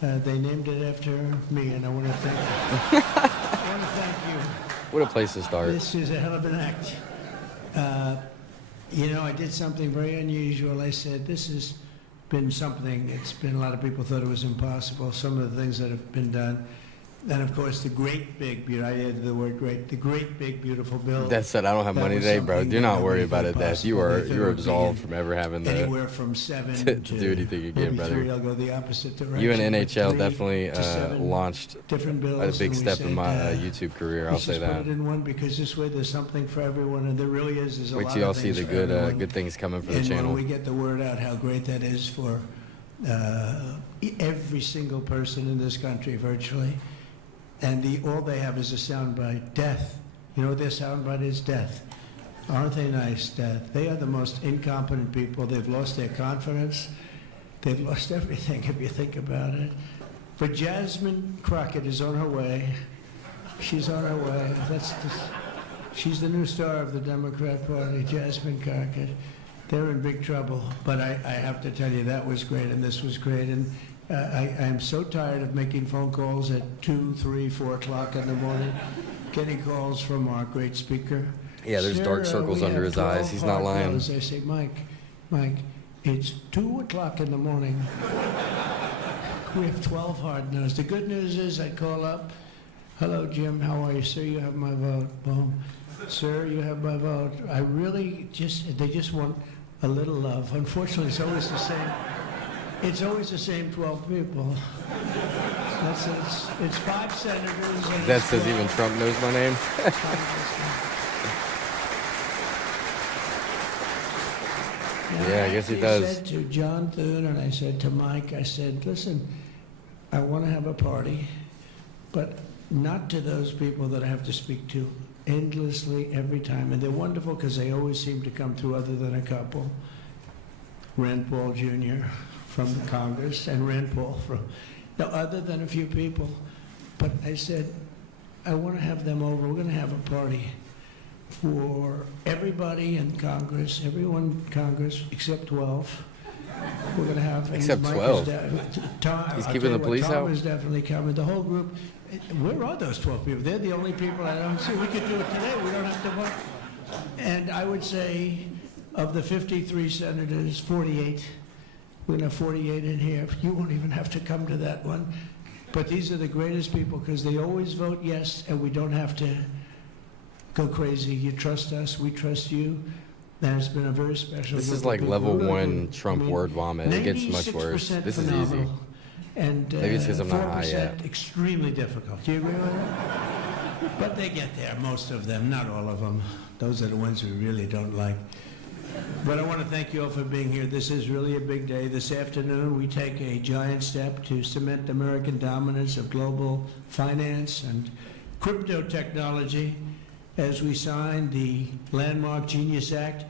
They named it after me, and I want to thank you. I want to thank you. What a place to start. This is a hell of an act. You know, I did something very unusual. I said, this has been something, it's been, a lot of people thought it was impossible, some of the things that have been done. And of course, the great big, I added the word great, the great big beautiful bill. That said, I don't have money today, bro. Do not worry about it, Dad. You're absolved from ever having the anywhere from 7 to do anything again, brother. 3, I'll go the opposite direction. You and NHL 3 definitely to 7 launched different bills, a big and we step in said, my YouTube career. I'll say Put that. it in one because this way there's something for everyone, and there really is. There's a Wait lot till y'all of see things the for good everyone. good things coming for the And channel. when we get the word out how great that is for every single person in this country, virtually, and all they have is a soundbite, death. You know what their soundbite is? Death. Aren't they nice? Death. They are the most incompetent people. They've lost their confidence. They've lost everything, if you think about it. But Jasmine Crockett is on her way. She's on her way. She's the new star of the Democrat Party, Jasmine Crockett. They're in big trouble. But I have to tell you, that was great, and this was great. And I'm so tired of making phone calls at 2, 3, 4 o'clock in the morning, getting calls from our great speaker. Yeah, there's dark circles under his eyes. He's not lying. I say, Mike, it's 2 o'clock in the morning. We have 12 hard no's. The good news is I call up, hello, Jim, how are you? Sir, you have my vote. Boom. Sir, you have my vote. I really they just want a little love. Unfortunately, it's always the same. It's always the same 12 people. It's 5 senators. And That says even Trump knows my name. Yeah, I guess he does. I said to John Thune and I said to Mike, I said, listen, I want to have a party, but not to those people that I have to speak to endlessly every time. And they're wonderful because they always seem to come through, other than a couple. Rand Paul Jr. from Congress and Rand Paul other than a few people. But I said, I want to have them over. We're going to have a party for everybody in Congress, everyone in Congress except 12. We're going to have... Except 12? He's keeping the police out? Tom is definitely coming. The whole group. Where are those 12 people? They're the only people I don't see. We could do it today. We don't have to vote. And I would say of the 53 senators, 48, we're going to have 48 in here. You won't even have to come to that one. But these are the greatest people because they always vote yes, and we don't have to go crazy. You trust us, we trust you. And it's been a very special. This is like level 1 Trump word vomit. It gets much worse. This is easy. And maybe it's because I'm not high yet. Extremely difficult. Do you agree with that? But they get there, most of them, not all of them. Those are the ones we really don't like. But I want to thank you all for being here. This is really a big day. This afternoon, we take a giant step to cement American dominance of global finance and crypto technology as we sign the landmark Genius Act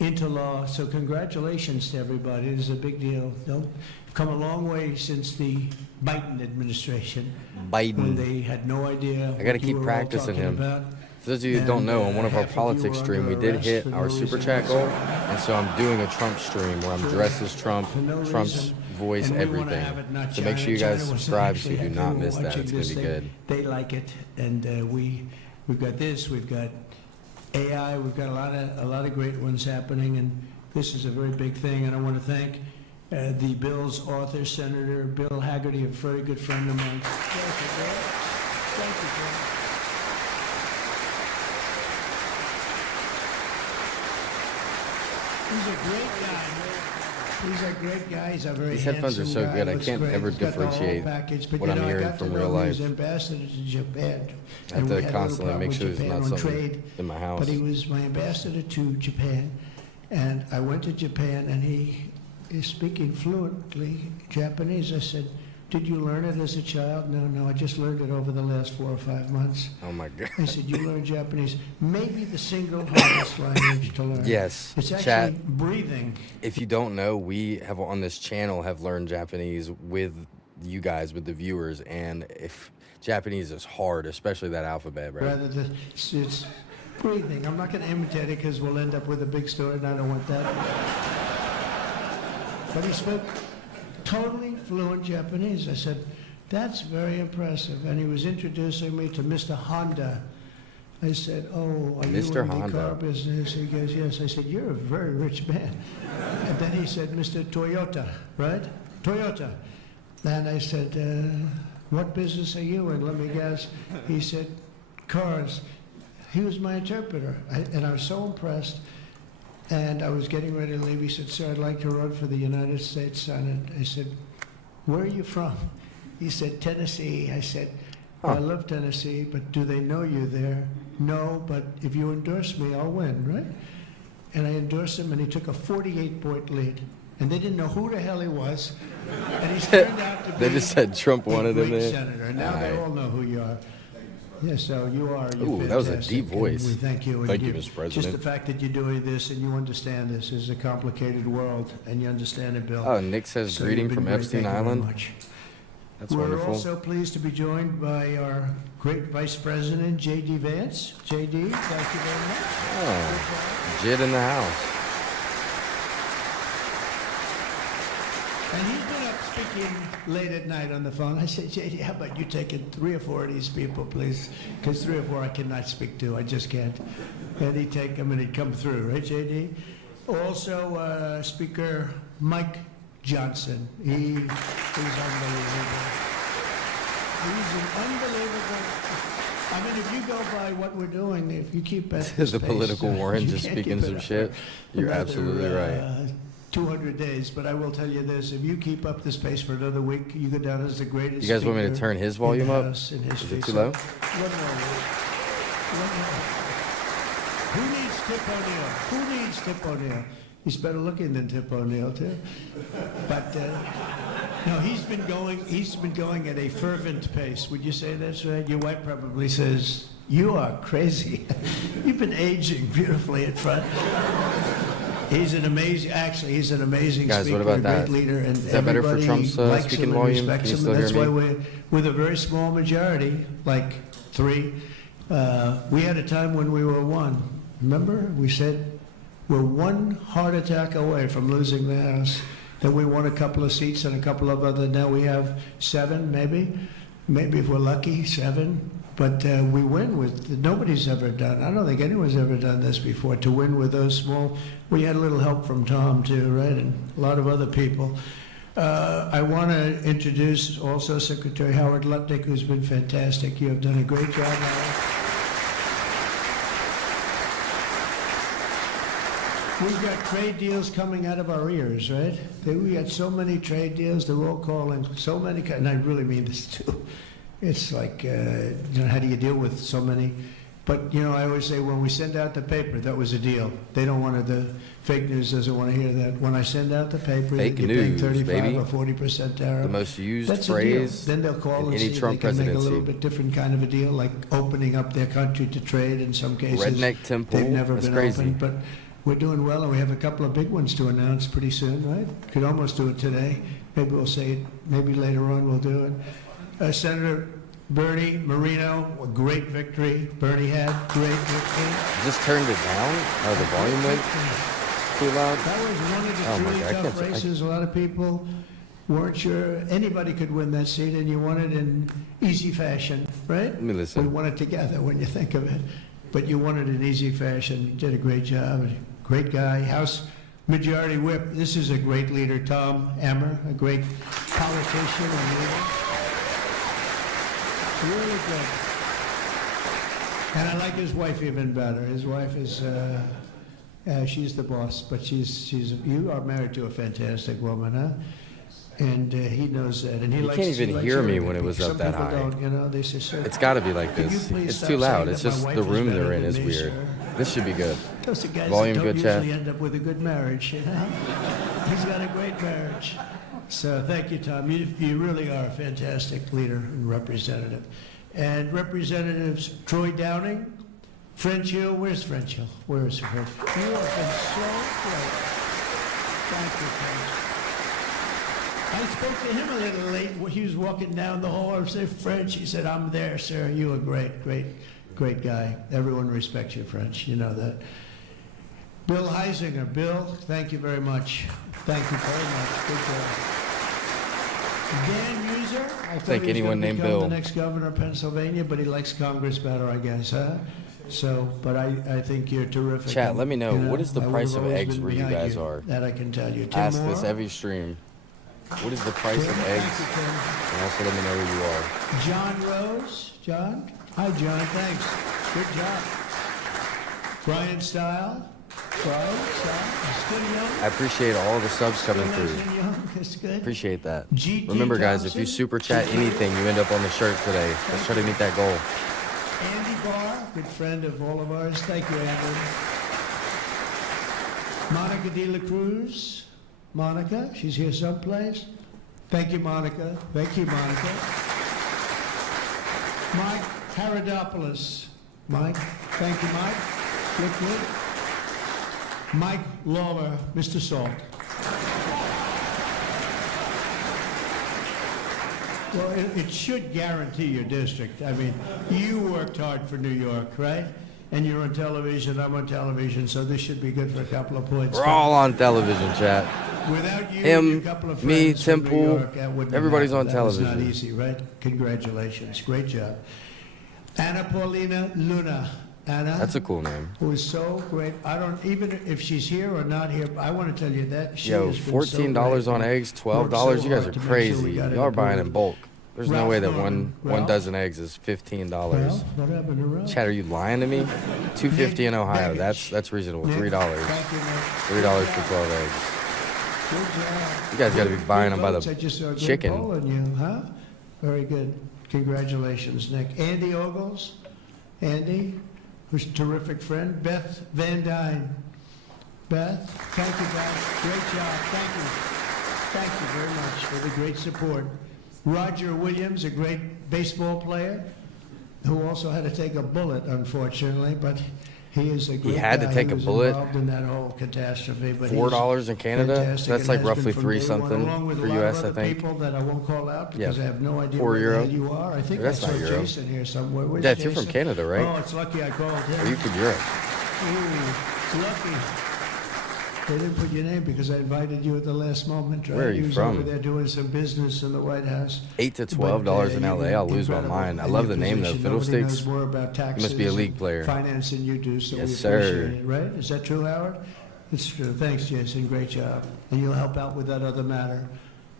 into law. So congratulations to everybody. It is a big deal. We've come a long way since the Biden administration. When they had no idea. I got to keep practicing him. About. For those of you who don't know, on one of our politics stream, we did hit our super chat goal, and so I'm doing a Trump stream where I'm dressed as Trump, Trump's voice, everything. So make sure you guys subscribe so you do not miss that. It's going to be good. They like it, and we've got this, we've got AI, we've got a lot of great ones happening, and this is a very big thing. And I want to thank the bill's author, Senator Bill Hagerty, a very good friend of mine. Thank you, Bill. He's a great guy. He's a great guy. He's a very These headphones are so good. I can't ever differentiate what I'm hearing from real life. He was ambassador to Japan. I have to constantly make sure there's not something in my house. But he was my ambassador to Japan, and I went to Japan, and he is speaking fluently Japanese. I said, did you learn it as a child? No, I just learned it over the last 4 or 5 months. Oh my God. I said, you learned Japanese. Maybe the single hardest language to learn. Yes. It's actually Chat, breathing. if you don't know, we have on this channel have learned Japanese with you guys, with the viewers, and if Japanese is hard, especially that alphabet, right? Rather than, it's breathing. I'm not going to imitate it because we'll end up with a big story, and I don't want that. But he spoke totally fluent Japanese. I said, that's very impressive. And he was introducing me to Mr. Honda. I said, oh, are you Mr. in the Honda. car business? He goes, yes. I said, you're a very rich man. And then he said, Mr. Toyota, right? Toyota. And I said, what business are you in? Let me guess. He said, cars. He was my interpreter. And I was so impressed. And I was getting ready to leave. He said, sir, I'd like to run for the United States Senate. I said, where are you from? He said, Tennessee. I said, I love Tennessee, but do they know you there? No, but if you endorse me, I'll win, right? And I endorsed him, and he took a 48-point lead. And they didn't know who the hell he was. And he turned out to be They just said Trump wanted him great there. senator. Now they all know who you are. Yeah, so you are. Ooh, that was a deep voice. We thank you. Thank you, Mr. President. Just the fact that you're doing this and you understand this is a complicated world, and you understand it, Bill. Oh, Nick says So greeting you've been from great. Epstein Thank you very Island. much. That's We're wonderful. also pleased to be joined by our great Vice President, J.D. Vance. J.D., thank you very much. Oh, Jid in the house. And he's been up speaking late at night on the phone. I said, J.D., how about you taking 3 or 4 of these people, please? Because 3 or 4 I cannot speak to. I just can't. And he'd take them and he'd come through, right, J.D.? Also, Speaker Mike Johnson. He's unbelievable. He's an unbelievable. I mean, if you go by what we're doing, if you keep at this The pace, political Warren you just can't speaking keep it some up shit. for You're another, absolutely right. 200 days, but I will tell you this: if you keep up this pace for another week, you go down as the greatest. You guys want me to speaker turn his in volume the up? House in history. Is it too So, low? one more. Who needs Tip O'Neill? Who needs Tip O'Neill? He's better looking than Tip O'Neill too. But no, he's been going at a fervent pace. Would you say that's right? Your wife probably says, "You are crazy. You've been aging beautifully at front." He's an amazing Guys, speaker, what about a great that? leader, and Is that better for everybody Trump's likes speaking him and volume? respects Can you him, still and that's hear why me? with a very small majority, like 3, we had a time when we were 1. Remember? We said we're 1 heart attack away from losing the House. Then we won a couple of seats and a couple of other. Now we have 7, maybe if we're lucky, 7. But we win with, nobody's ever done, I don't think anyone's ever done this before, to win with those small. We had a little help from Tom too, right, and a lot of other people. I want to introduce also Secretary Howard Lutnick, who's been fantastic. You have done a great job, Howard. We've got trade deals coming out of our ears, right? We got so many trade deals, they're all calling, so many, and I really mean this too. It's like, how do you deal with so many? But, I always say when we send out the paper, that was a deal. They don't want it, the fake news doesn't want to hear that. When I send out the paper, Fake you're paying news, 35 baby. or 40% tariff. The most used That's a deal. phrase Then they'll call in and any see Trump if they can make a presidency. little bit different kind of a deal, like opening up their country to trade in some cases. Redneck temple. They've never That's been crazy. open, but we're doing well, and we have a couple of big ones to announce pretty soon, right? Could almost do it today. Maybe we'll say it, maybe later on we'll do it. Senator Bernie Moreno, a great victory. Bernie had great victory. Just turned it down? Oh, the volume went too loud? That was one of the Oh my truly God, I tough can't- races. A lot of people weren't sure anybody could win that seat, and you won it in easy fashion, right? Let me listen. We won it together when you think of it. But you won it in easy fashion. You did a great job. Great guy. House Majority Whip. This is a great leader, Tom Emmer, a great politician and leader. Really good. And I like his wife even better. His wife is, she's the boss, but you are married to a fantastic woman, huh? And he knows that. And he You likes can't even he likes hear me hearing when it was Some up that people high. don't, they say, sir, It's got to be like could you this. please It's stop too loud. saying It's that my just wife the is room better they're in than is me, weird. sir? This should be good. Those are guys Volume that don't good, Chad? usually end up with a good marriage, He's got a great marriage. So thank you, Tom. You really are a fantastic leader and representative. And Representatives Troy Downing, French Hill, where's French Hill? Where is French? You have been so great. Thank you, French. I spoke to him a little late. He was walking down the hall. I said, French. He said, I'm there, sir. You are great guy. Everyone respects you, French. You know that. Bill Heisinger. Bill, thank you very much. Thank you very much. Good job. Dan User, I think he was anyone gonna named become Bill. the next governor of Pennsylvania, but he likes Congress better, I guess, huh? So, but I think you're terrific. Chat, and, let me know, what is the I would price have of always eggs been where you behind guys are? That I can tell you. Tim Ask Moore? this every stream. What is the price Tim, of thank eggs? you, Tim. And also let me know who you are. John Rose. John? Hi, John. Thanks. Good job. Brian Style. Brian Style. Still young. I appreciate all the subs coming Still through. nice and young. That's good. Appreciate that. GT Remember, guys, if you Thompson. super chat anything, you end up on the shirt today. Let's try to meet that goal. Andy Barr, good friend of all of ours. Thank you, Andy. Monica De La Cruz. Monica, she's here someplace. Thank you, Monica. Thank you, Monica. Mike Paradopoulos. Mike, thank you, Mike. Look good. Mike Lawler, Mr. Salt. Well, it should guarantee your district. I mean, you worked hard for New York, right? And you're on television, I'm on television, so this should be good for a couple of points. We're all on television, chat. Without you Him, and a couple of me, friends from New Temple, York, that wouldn't have everybody's happened. on That was television. not easy, right? Congratulations. Great job. Anna Paulina Luna. Anna. That's a cool name. Who is so great. I don't, even if she's here or not here, I want to tell you that she Yo, has been so $14 great. on eggs, $12. Worked so You guys hard are to make sure crazy. we got it Y'all are buying in approved. bulk. There's no Ralph way that Norman. one Ralph? dozen eggs is $15. Well, what happened to Ralph? Chat, are you lying to me? $2.50 in Ohio. Baggage. That's reasonable. Nick, $3. thank you, Nick. $3 Good for job. 12 eggs. Good job. You guys got to be buying them by Votes. I just saw a the good chicken. poll on you, huh? Very good. Congratulations, Nick. Andy Ogles. Andy, who's a terrific friend. Beth Van Dyne. Beth, thank you, Beth. Great job. Thank you. Thank you very much for the great support. Roger Williams, a great baseball player, who also had to take a bullet, unfortunately, but he is a great had to guy. take He a was bullet? involved in that whole catastrophe. But he's $4 in Canada? fantastic That's and like has roughly been from three day one, something along with for a lot US, of I other think. people that I won't call out because Yeah. I have no idea €4. where the hell you are. I think That's I saw not euro. Jason here somewhere. Where's Dad, you're from Jason? Canada, right? Oh, it's lucky I called him. Are you from Europe? Ooh, lucky. They didn't put your name because I invited you at the last moment. Right? Where are you He was from? over there doing some business in the White House. $8 to But, $12 in you LA. were I'll lose my incredible mind. I in love your the name though, position. Nobody Fiddlesticks. knows more about taxes must be a league and player. finance than you do, so Yes, we sir. appreciate it, right? Is that true, Howard? It's true. Thanks, Jason. Great job. And you'll help out with that other matter.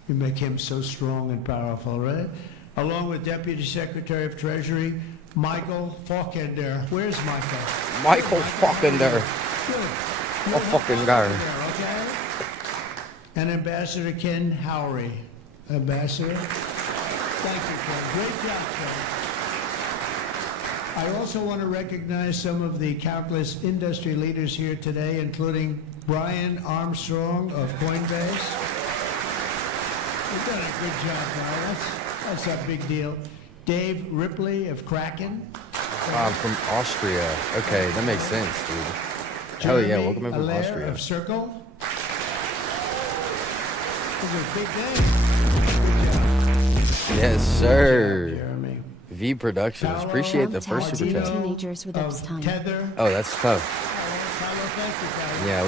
You make him so strong and powerful, right? Along with Deputy Secretary of Treasury, Michael Faulkender. Where's Michael? Michael Faulkender. Good. Oh, fucking guy. Okay? And Ambassador Ken Howry. Ambassador. Thank you, Ken. Great job, Ken. I also want to recognize some of the countless industry leaders here today, including Brian Armstrong of Coinbase. You've done a good job, guy. That's a big deal. Dave Ripley of Kraken. I'm from Austria. Okay, that makes sense, dude. Hell yeah, welcome in from Allaire Austria. of Circle. This is a big day. Yes, sir. Jeremy. V Productions. Appreciate the first super Tag chat. teenagers with Of Epstein. Tether. Oh, that's tough. Thank you, guys. Yeah,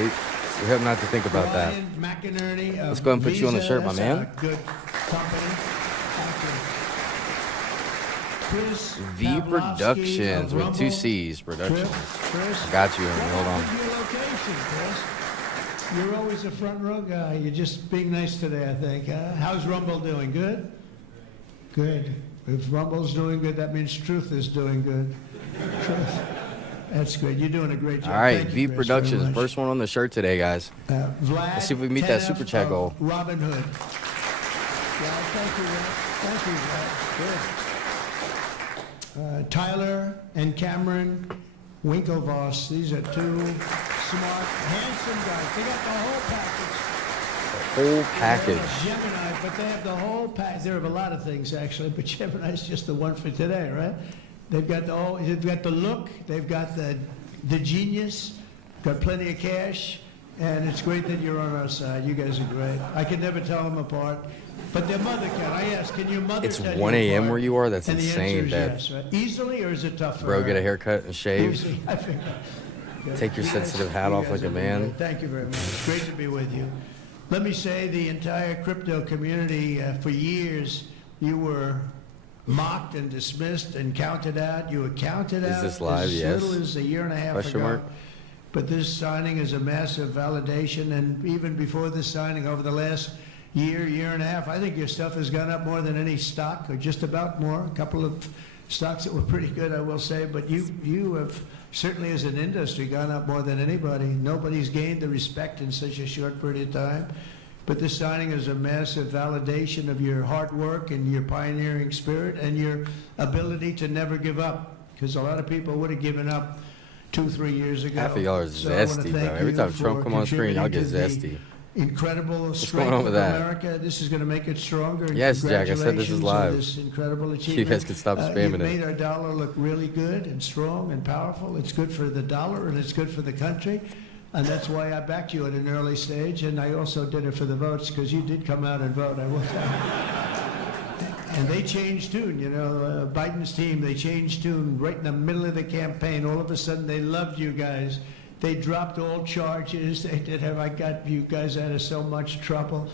we hope not to think about that. Brian McInerney of Let's go and put you on the Visa. shirt, my That's man. a good company. Thank you. Chris V Pavlovsky Productions of with Rumble. two C's. Productions. Chris. I got you, homie. Hold on. What was your location, Chris? You're always a front row guy. You're just being nice today, I think. Huh? How's Rumble doing? Good? Good. If Rumble's doing good, that means Truth is doing good. Truth. That's good. You're doing a great job. All right, Thank you, V Chris, very Productions. much. First one on the shirt today, guys. Vlad Let's see if we meet that Tenev super chat of goal. Robin Hood. Yeah, thank you, Vlad. Thank you, Vlad. Good. Tyler and Cameron Winklevoss. These are two smart, handsome guys. They got the whole package. Whole package. They have Gemini, but they have the whole package. There are a lot of things actually, but Gemini's just the one for today, right? They've got the whole. They've got the look. They've got the genius. Got plenty of cash, and it's great that you're on our side. You guys are great. I can never tell them apart, but their mother can. I asked, can your mother? It's tell 1 you a.m. apart? where you are? That's And the insane, answer Dad. is yes, right? Easily, or is it tough for Bro, her? get a haircut and shave. Easily, I think. Good. Take your You sensitive guys- hat you off guys like a are doing man. great. Thank you very much. Great to be with you. let me say the entire crypto community, for years, you were mocked and dismissed and counted out. You were counted out this live? as Yes. little as a year and a half Question ago. mark? But this signing is a massive validation, and even before this signing, over the last year and a half, I think your stuff has gone up more than any stock, or just about more. A couple of stocks that were pretty good, I will say, but you have certainly, as an industry, gone up more than anybody. Nobody's gained the respect in such a short period of time. But this signing is a massive validation of your hard work and your pioneering spirit and your ability to never give up, because a lot of people would have given up 2-3 years ago. Half of y'all are So I wanna zesty, bro. thank Every you time for Trump come on screen, y'all get contributing to zesty. the incredible going strength on of with that? America. This is going to make it stronger. And Yes, Jack, I said this is congratulations live. on this incredible You achievement. guys can stop spamming You've it. made our dollar look really good and strong and powerful. It's good for the dollar and it's good for the country. And that's why I backed you at an early stage. And I also did it for the votes, because you did come out and vote, I will tell you. And they changed tune, you know, Biden's team, they changed tune right in the middle of the campaign. All of a sudden, they loved you guys. They dropped all charges. They did have, I got you guys out of so much trouble.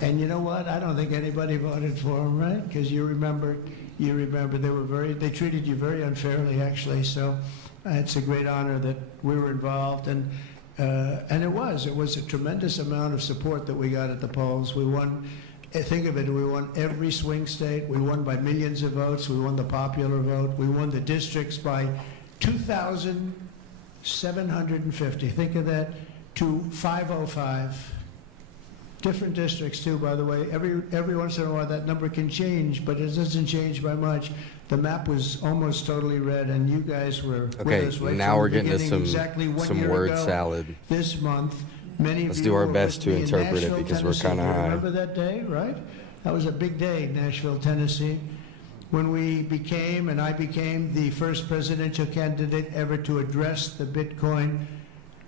And you know what? I don't think anybody voted for them, right? Because you remember, they treated you very unfairly, actually. So it's a great honor that we were involved. And it was a tremendous amount of support that we got at the polls. We won. Think of it, we won every swing state. We won by millions of votes. We won the popular vote. We won the districts by 2,750. Think of that, to 505. Different districts too, by the way. Every once in a while that number can change, but it doesn't change by much. The map was almost totally red, and you guys were Okay, with us right now from we're the getting to beginning, some exactly 1 year word ago salad. This month. Many Let's of do you our were best with to me in interpret it Nashville, because we're Tennessee. kinda You high. Remember that day, right? That was a big day, Nashville, Tennessee, when I became the first presidential candidate ever to address the Bitcoin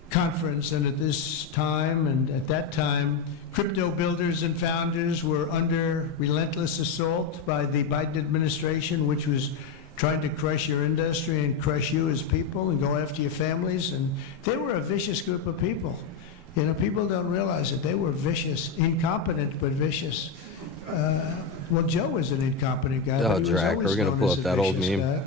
conference. And at this time, and at that time, crypto builders and founders were under relentless assault by the Biden administration, which was trying to crush your industry and crush you as people and go after your families. And they were a vicious group of people. You know, people don't realize it. They were vicious, incompetent, but vicious. Well, Joe was an incompetent guy. Oh, but he was Drac, always we're gonna known pull as up a that old vicious meme. guy.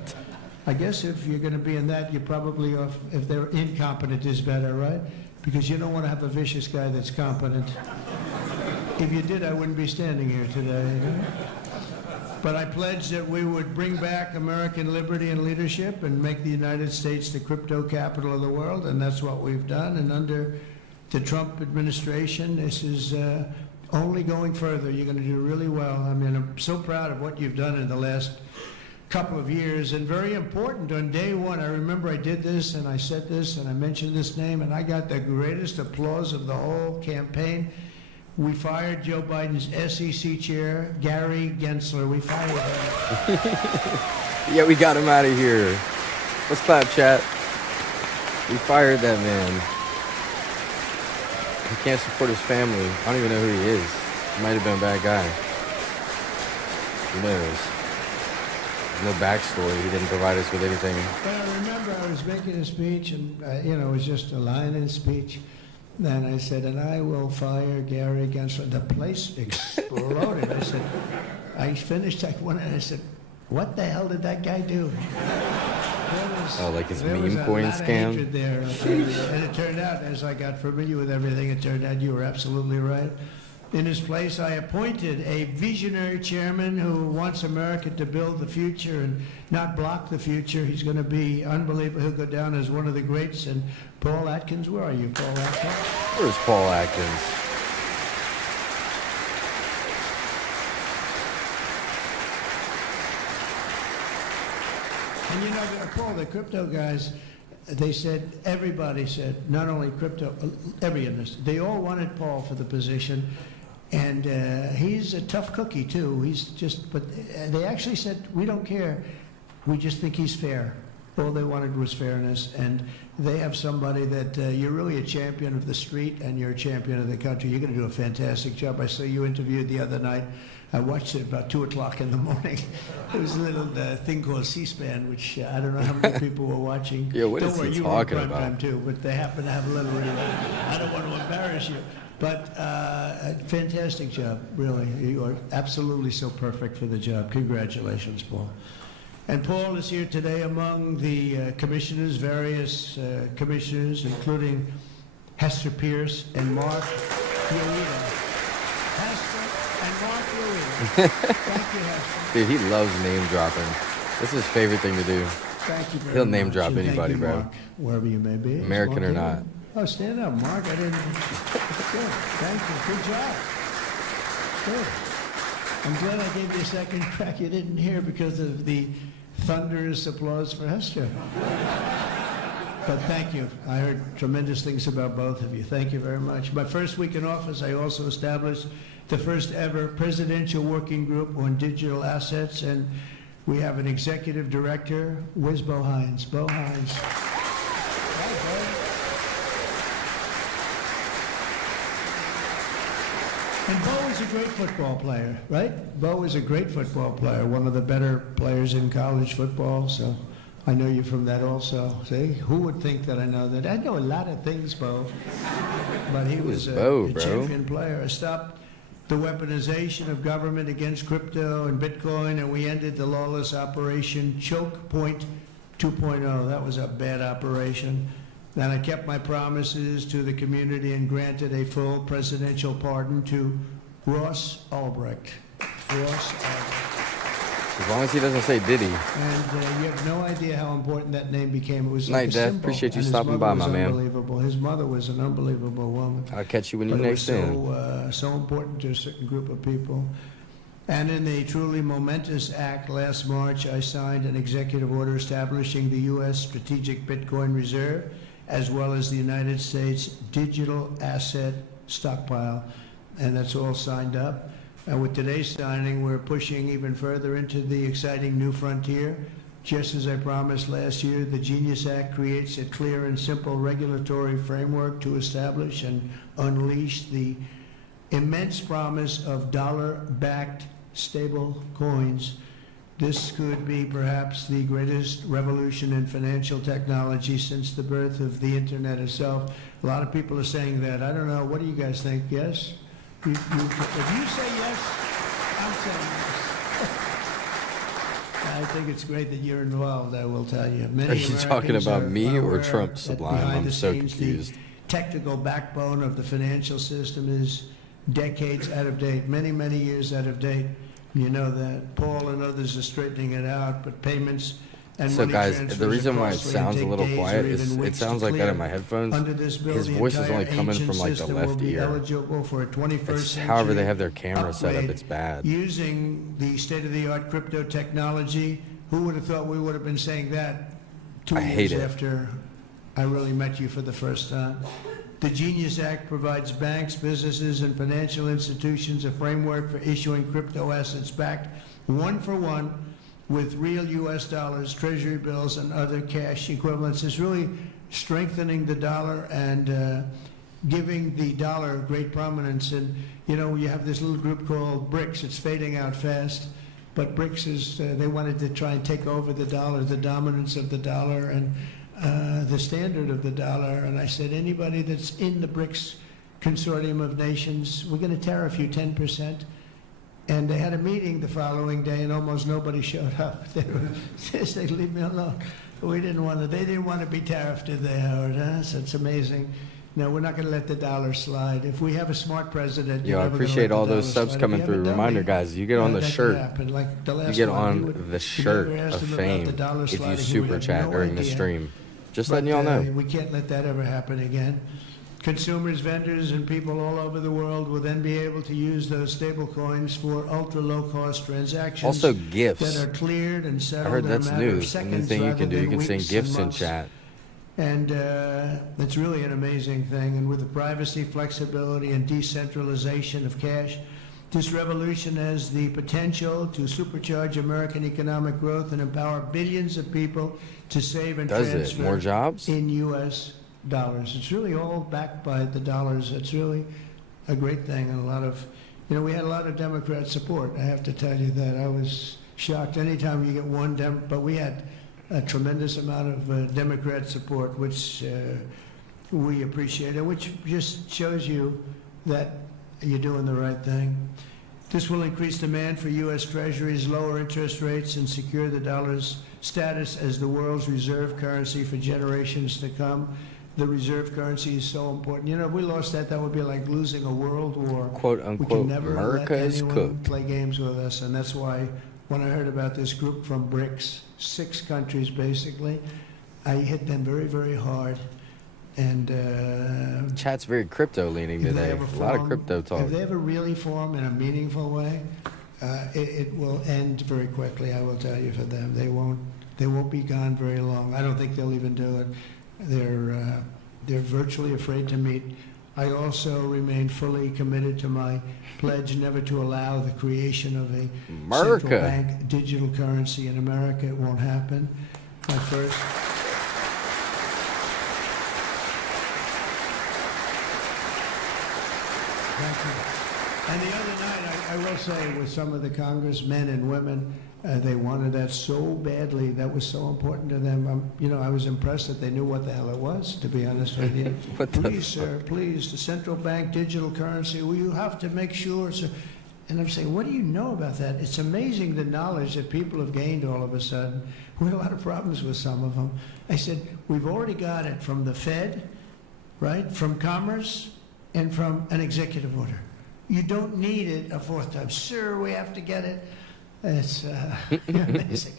I guess if you're going to be in that, you probably, if they're incompetent, is better, right? Because you don't want to have a vicious guy that's competent. If you did, I wouldn't be standing here today. You know? But I pledged that we would bring back American liberty and leadership and make the United States the crypto capital of the world, and that's what we've done. And under the Trump administration, this is only going further. You're going to do really well. I mean, I'm so proud of what you've done in the last couple of years, and very important. On day one, I remember I did this, and I said this, and I mentioned this name, and I got the greatest applause of the whole campaign. We fired Joe Biden's SEC chair, Gary Gensler. We fired him. Yeah, we got him out of here. Let's clap, chat. We fired that man. He can't support his family. I don't even know who he is. He might have been a bad guy. Who knows? No backstory. He didn't provide us with anything. But I remember I was making a speech, and it was just a line in a speech. Then I said, and I will fire Gary Gensler. The place exploded. I finished, I went and I said, what the hell did that guy do? Like his there meme was a coin lot of scam? hatred there. And it turned out, as I got familiar with everything, it turned out you were absolutely right. In his place, I appointed a visionary chairman who wants America to build the future and not block the future. He's going to be unbelievable. He'll go down as one of the greats. And Paul Atkins, where are you, Paul Atkins? Where's Paul Atkins? And you know, Paul, the crypto guys, they said, everybody said, not only crypto, every industry, they all wanted Paul for the position. And he's a tough cookie, too. But they actually said, we don't care. We just think he's fair. All they wanted was fairness. And they have somebody that you're really a champion of the street and you're a champion of the country. You're going to do a fantastic job. I saw you interviewed the other night. I watched it about 2 o'clock in the morning. There was a little thing called C-SPAN, which I don't know how many people were watching. Yeah, what Don't is worry, he you were on talking prime about? time too, but they happen to have a little relay. I don't want to embarrass you. But fantastic job, really. You are absolutely so perfect for the job. Congratulations, Paul. And Paul is here today among the commissioners, various commissioners, including Hester Pierce and Mark Fioita. Hester and Mark Fioita. Thank you, Hester. Dude, he loves name dropping. This is his favorite thing to do. Thank you very He'll much. name drop And anybody, thank you, bro. Mark, wherever you may be. American or Mark not. here? Oh, stand up, Mark. I didn't. Good. Thank you. Good job. Good. I'm glad I gave you a second crack you didn't hear because of the thunderous applause for Hester. But thank you. I heard tremendous things about both of you. Thank you very much. My first week in office, I also established the first ever presidential working group on digital assets, and we have an executive director. Where's Bo Hines? Bo Hines. Hi, Bo. And Bo is a great football player, right? Bo is a great football player, one of the better players in college football, so I know you from that also. See, who would think that I know that? I know a lot of things, Bo, but he was a champion player. I stopped the weaponization of government against crypto and Bitcoin, and we ended the lawless operation Choke Point 2.0. That was a bad operation. Then I kept my promises to the community and granted a full presidential pardon to Ross Ulbricht. Ross Ulbricht. As long as he doesn't say Diddy. And you have no idea how important that name became. It was like Night, a Dad. symbol. Appreciate you And his stopping by, mother my was man. Unbelievable. His mother was an unbelievable woman. I'll catch you when you're But it next was in. so important to a certain group of people. And in a truly momentous act last March, I signed an executive order establishing the U.S. Strategic Bitcoin Reserve, as well as the United States Digital Asset Stockpile. And that's all signed up. And with today's signing, we're pushing even further into the exciting new frontier. Just as I promised last year, the Genius Act creates a clear and simple regulatory framework to establish and unleash the immense promise of dollar-backed stable coins. This could be perhaps the greatest revolution in financial technology since the birth of the internet itself. A lot of people are saying that. I don't know. What do you guys think? Yes? If you say yes, I'm saying yes. I think it's great that you're involved, I will tell you. Many Are you talking Americans about me or aware Trump that Sublime? behind I'm the so scenes, confused. The technical backbone of the financial system is decades out of date, many, many years out of date. You know that. Paul and others are straightening it out, but payments and So money guys, transfers the reason are why it costly and sounds a take little days or quiet even is it weeks sounds to like that clear. in my headphones. Under this bill, His the voice is entire only coming ancient from like the system will left be ear. eligible for a 21st It's century however they have their camera set up, upgrade it's bad. using the state-of-the-art crypto technology. Who would have thought we would have been saying that 2 I hate years it. after I really met you for the first time? The Genius Act provides banks, businesses, and financial institutions a framework for issuing crypto assets backed one for one with real U.S. dollars, treasury bills, and other cash equivalents. It's really strengthening the dollar and giving the dollar great prominence. And, you know, you have this little group called BRICS. It's fading out fast. But BRICS is, they wanted to try and take over the dollar, the dominance of the dollar, and the standard of the dollar. And I said, anybody that's in the BRICS consortium of nations, we're going to tariff you 10%. And they had a meeting the following day, and almost nobody showed up. They said, leave me alone. We didn't want to, they didn't want to be tariffed, did they, Howard? Huh? So it's amazing. No, we're not going to let the dollar slide. If we have a smart president, Yo, I appreciate all those subs coming through. Reminder, guys, you get on the shirt. You get on the shirt of fame if you super chat during the stream. Just letting y'all know. We can't let that ever happen again. Consumers, vendors, and people all over the world will then be able to use those stable coins for ultra-low-cost transactions. Also, gifts. That are cleared and I settled heard in a that's matter new. of A new seconds thing you rather can do. You than can send weeks gifts and in months. chat. And it's really an amazing thing. And with the privacy, flexibility, and decentralization of cash, this revolution has the potential to supercharge American economic growth and empower billions of people to save and Does transfer it? More jobs? in U.S. dollars. It's really all backed by the dollars. It's really a great thing. And a lot of, you know, we had a lot of Democrat support. I have to tell you that. I was shocked anytime you get one but we had a tremendous amount of Democrat support, which we appreciate, and which just shows you that you're doing the right thing. This will increase demand for U.S. Treasuries, lower interest rates, and secure the dollar's status as the world's reserve currency for generations to come. The reserve currency is so important. You know, if we lost that, that would be like losing a world war. Quote, unquote, we can never America let is anyone cooked. play games with us, and that's why when I heard about this group from BRICS, 6 countries basically, I hit them very, very hard. And Chat's very crypto leaning today. A lot of crypto talk. If they ever really form in a meaningful way, it will end very quickly. I will tell you, for them, they won't be gone very long. I don't think they'll even do it. They're virtually afraid to meet. I also remain fully committed to my pledge never to allow the creation of a central bank digital currency in America. It won't happen. My first. Thank you. And the other night, I will say, with some of the congressmen and women, they wanted that so badly. That was so important to them. You know, I was impressed that they knew what the hell it was, to be honest with you. Please, sir, please, the central bank digital currency, well, you have to make sure, sir. And I'm saying, what do you know about that? It's amazing the knowledge that people have gained all of a sudden. We had a lot of problems with some of them. I said, we've already got it from the Fed, right, from Commerce, and from an executive order. You don't need it a 4th time. Sir, we have to get it. It's amazing.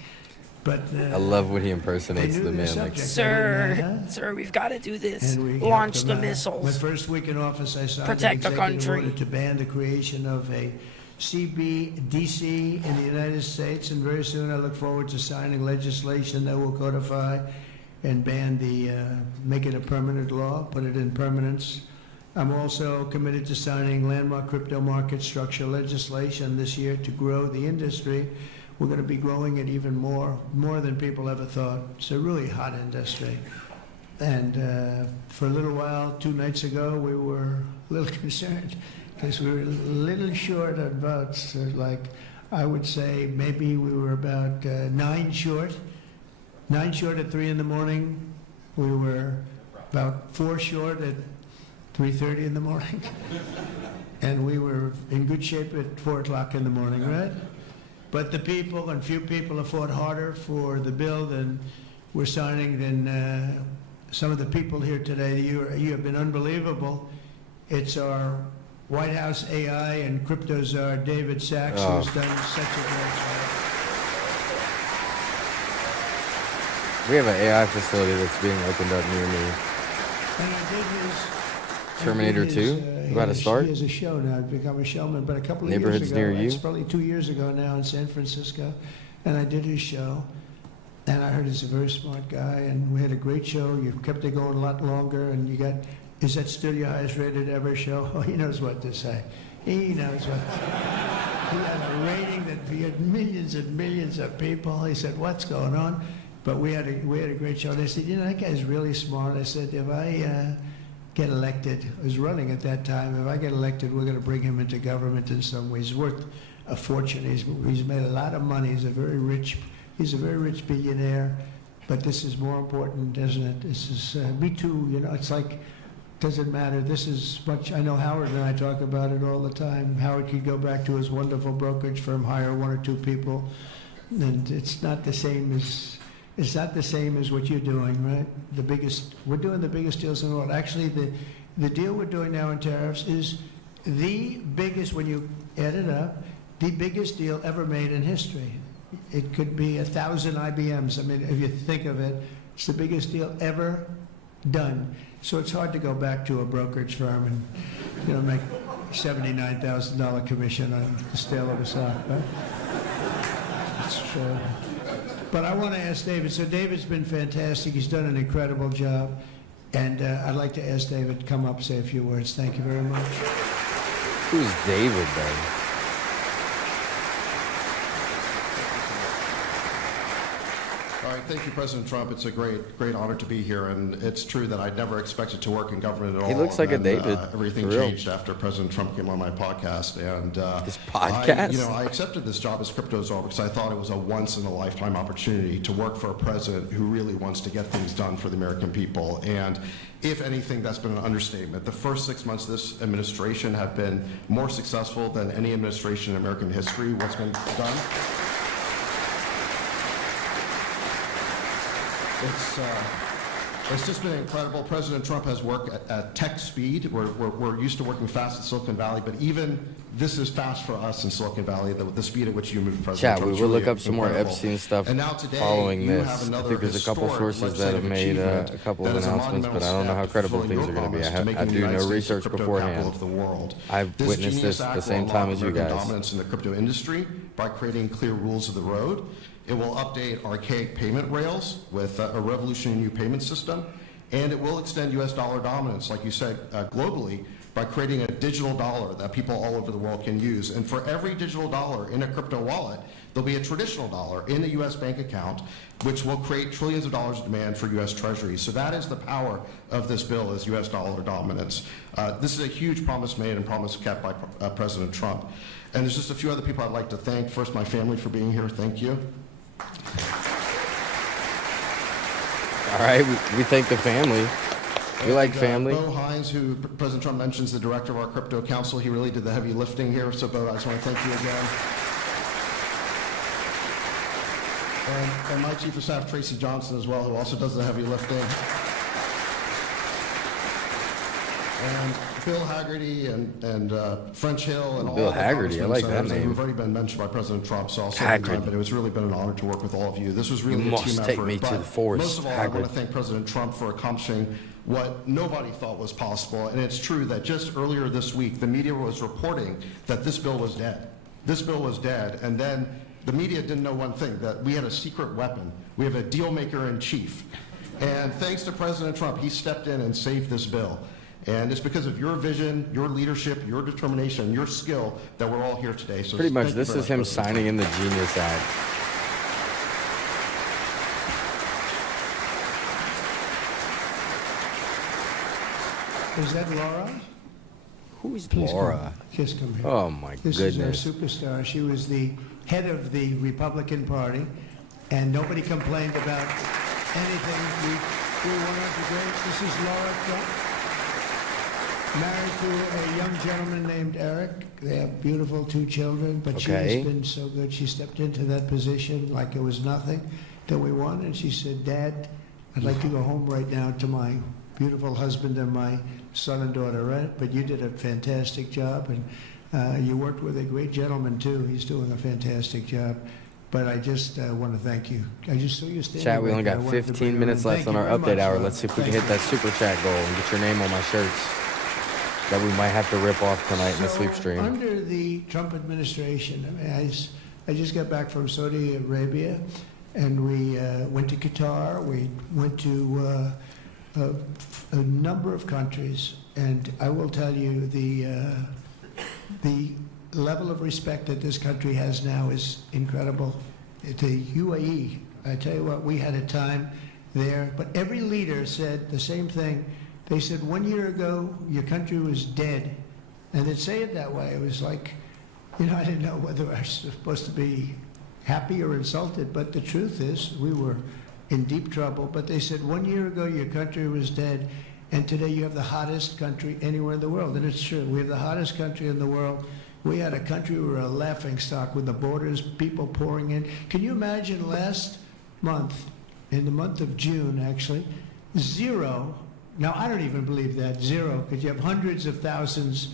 But I love when he impersonates the man. Like, sir, we've got to do this. Launch the missiles. My first week in office, I signed Protect an the executive country. order to ban the creation of a CBDC in the United States, and very soon I look forward to signing legislation that will codify and ban make it a permanent law, put it in permanence. I'm also committed to signing landmark crypto market structure legislation this year to grow the industry. We're going to be growing it even more than people ever thought. It's a really hot industry. And for a little while, 2 nights ago, we were a little concerned because we were a little short on votes. Like, I would say maybe we were about 9 short. 9 short at 3 in the morning. We were about 4 short at 3:30 in the morning. And we were in good shape at 4 o'clock in the morning, right? But the people, and few people, have fought harder for the bill than we're signing than some of the people here today. You have been unbelievable. It's our White House AI and crypto czar, David Sachs, who's done such a great job. we have an AI facility that's being opened up near me. And I did his... Terminator 2? About to start? He has a show now. I've become a showman. But a couple of Neighborhoods years ago, near you? it's probably 2 years ago now in San Francisco, and I did his show. And I heard he's a very smart guy, and we had a great show. You kept it going a lot longer, and you got, is that still your highest rated ever show? Oh, he knows what to say. He knows what to say. He had a rating that he had millions and millions of people. He said, what's going on? But we had a great show. And I said, you know, that guy's really smart. I said, if I get elected, I was running at that time, if I get elected, we're going to bring him into government in some ways. He's worth a fortune. He's made a lot of money. He's a very rich billionaire. But this is more important, isn't it? This is, me too, you know, it's like, doesn't matter. This is much, I know Howard and I talk about it all the time. Howard could go back to his wonderful brokerage firm, hire 1 or 2 people, and it's not the same as what you're doing, right? We're doing the biggest deals in the world. Actually, the deal we're doing now in tariffs is the biggest, when you add it up, the biggest deal ever made in history. It could be 1,000 IBMs. I mean, if you think of it, it's the biggest deal ever done. So it's hard to go back to a brokerage firm and, you know, make $79,000 commission on the sale of a stock, right? It's true. But I want to ask David. So David's been fantastic. He's done an incredible job. And I'd like to ask David to come up and say a few words. Thank you very much. Who's David, then? All right, thank you, President Trump. It's a great honor to be here, and it's true that I never expected to work in government at all. He looks like a David. Everything changed after President Trump came on my podcast, and his podcast. I accepted this job as cryptozoologist because I thought it was a once-in-a-lifetime opportunity to work for a president who really wants to get things done for the American people. And if anything, that's been an understatement. The first 6 months of this administration have been more successful than any administration in American history. What's been done? It's just been incredible. President Trump has worked at tech speed. We're used to working fast in Silicon Valley, but even this is fast for us in Silicon Valley, the speed at which you move President Trump. We will look up some more Epstein stuff following this. I think there's a couple sources that have made a couple of announcements, but I don't know how credible things are going to be. I do no research beforehand. I've witnessed this at the same time as you guys. Dominance in the crypto industry by creating clear rules of the road. It will update archaic payment rails with a revolutionary new payment system, and it will extend U.S. dollar dominance, like you said, globally, by creating a digital dollar that people all over the world can use. And for every digital dollar in a crypto wallet, there'll be a traditional dollar in a U.S. bank account, which will create trillions of dollars of demand for U.S. treasuries. So that is the power of this bill, is U.S. dollar dominance. This is a huge promise made and promise kept by President Trump. And there's just a few other people I'd like to thank. First, my family for being here. Thank you. All right, we thank the family. We like family. Bo Hines, who President Trump mentions, the director of our crypto council, he really did the heavy lifting here. So, Bo, I just want to thank you again. And my chief of staff, Tracy Johnson, as well, who also does the heavy lifting. And Bill Haggerty and French Hill and all Bill the Haggerty, I like that name. Who've already been mentioned by President Trump, so I'll say it again, but it was really been an honor to work with all of you. This was really a team effort. Take me to the forest, most of all, Hagrid. I want to thank President Trump for accomplishing what nobody thought was possible. And it's true that just earlier this week, the media was reporting that this bill was dead. This bill was dead, and then the media didn't know one thing, that we had a secret weapon. We have a deal maker in chief. And thanks to President Trump, he stepped in and saved this bill. And it's because of your vision, your leadership, your determination, your skill that we're all here today. So pretty much, this is him signing in the Genius Act. Is that Laura? Who's Please Laura? Just come here. Oh, my This goodness. is our superstar. She was the head of the Republican Party, and nobody complained about anything. We were one of the greats. This is Laura Trump, married to a young gentleman named Eric. They have beautiful 2 children, but she has been so good. She stepped into that position like it was nothing that we won, and she said, Dad, I'd like to go home right now to my beautiful husband and my son and daughter, right? But you did a fantastic job, and you worked with a great gentleman, too. He's doing a fantastic job. But I just want to thank you. I just saw you standing. Chat, we only got 15 minutes left on our update hour. Let's see if we can hit that super chat goal and get your name on my shirts that we might have to rip off tonight in the sleep stream. Under the Trump administration, I just got back from Saudi Arabia, and we went to Qatar. We went to a number of countries, and I will tell you the level of respect that this country has now is incredible. The UAE, I tell you what, we had a time there, but every leader said the same thing. They said 1 year ago, your country was dead. And they'd say it that way. It was like, I didn't know whether I was supposed to be happy or insulted, but the truth is we were in deep trouble. But they said 1 year ago, your country was dead, and today you have the hottest country anywhere in the world. And it's true. We have the hottest country in the world. We had a country, we were a laughingstock with the borders, people pouring in. Can you imagine last month, in the month of June, actually, 0. Now, I don't even believe that, 0, because you have hundreds of thousands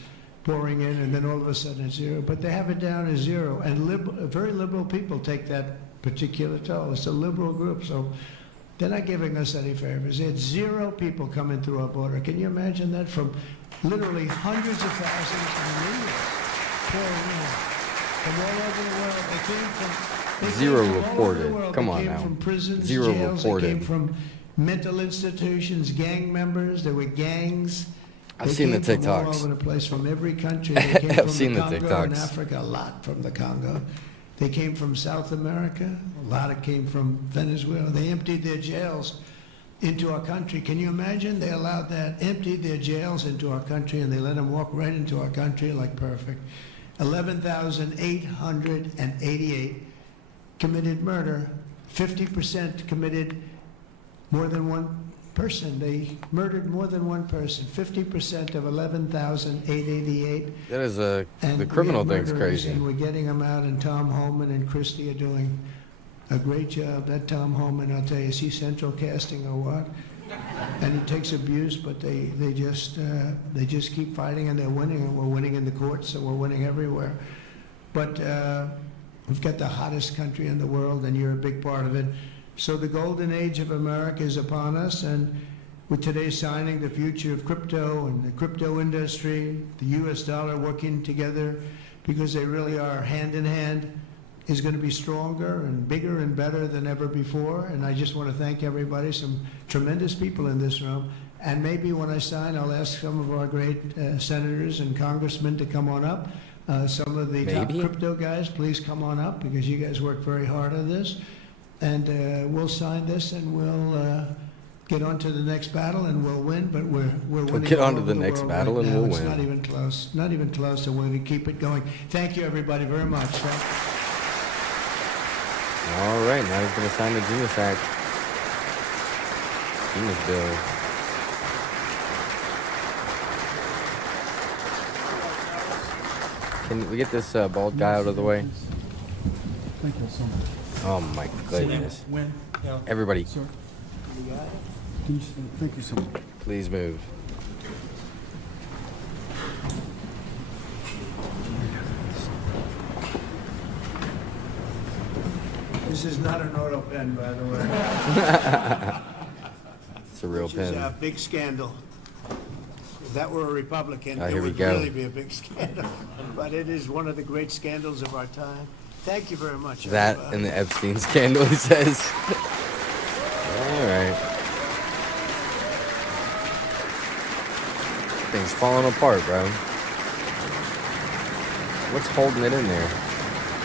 pouring in, and then all of a sudden it's 0. But they have it down as 0. And very liberal people take that particular toll. It's a liberal group, so they're not giving us any favors. They had 0 people coming through our border. Can you imagine that? From literally hundreds of thousands and millions pouring in from all over the world. They came from... 0 reported. Come on now. They came from prisons, 0 jails. reported. They came from mental institutions, gang members. There were gangs. I've seen the They came from all TikToks. over the place, from every country. They came I've from seen the the Congo in TikToks. Africa, a lot from the Congo. They came from South America. A lot of came from Venezuela. They emptied their jails into our country. Can you imagine? They allowed that, emptied their jails into our country, and they let them walk right into our country like perfect. 11,888 committed murder. 50% committed more than one person. They murdered more than one person. 50% of 11,888. That is the criminal thing's crazy. And we're getting them out, and Tom Holman and Christie are doing a great job. That Tom Holman, I'll tell you, is he central casting or what? And he takes abuse, but they just keep fighting, and they're winning, and we're winning in the courts, and we're winning everywhere. But we've got the hottest country in the world, and you're a big part of it. So the golden age of America is upon us, and with today's signing, the future of crypto and the crypto industry, the U.S. dollar working together, because they really are hand in hand, is going to be stronger and bigger and better than ever before. And I just want to thank everybody, some tremendous people in this room. And maybe when I sign, I'll ask some of our great senators and congressmen to come on up. Some of the top crypto guys, please come on up, because you guys work very hard on this. And we'll sign this, and we'll get on to the next battle, and we'll win. But we're winning. We'll get on to the next battle, and we'll win. It's not even close. Not even close. And we're going to keep it going. Thank you, everybody, very much. All right, now he's going to sign the Genius Act. Genius Bill. Can we get this bald guy out of the way? Thank you so much. Oh my goodness. When? Everybody, Sir? Thank you so much. please move. This is not an auto pen, by the way. It's a real Which is pen. a big scandal. If that were a Republican, Ah, it here we would go. really be a big scandal. But it is one of the great scandals of our time. Thank you very much. That everybody. and the Epstein scandal, he says. All right. Thing's falling apart, bro. What's holding it in there?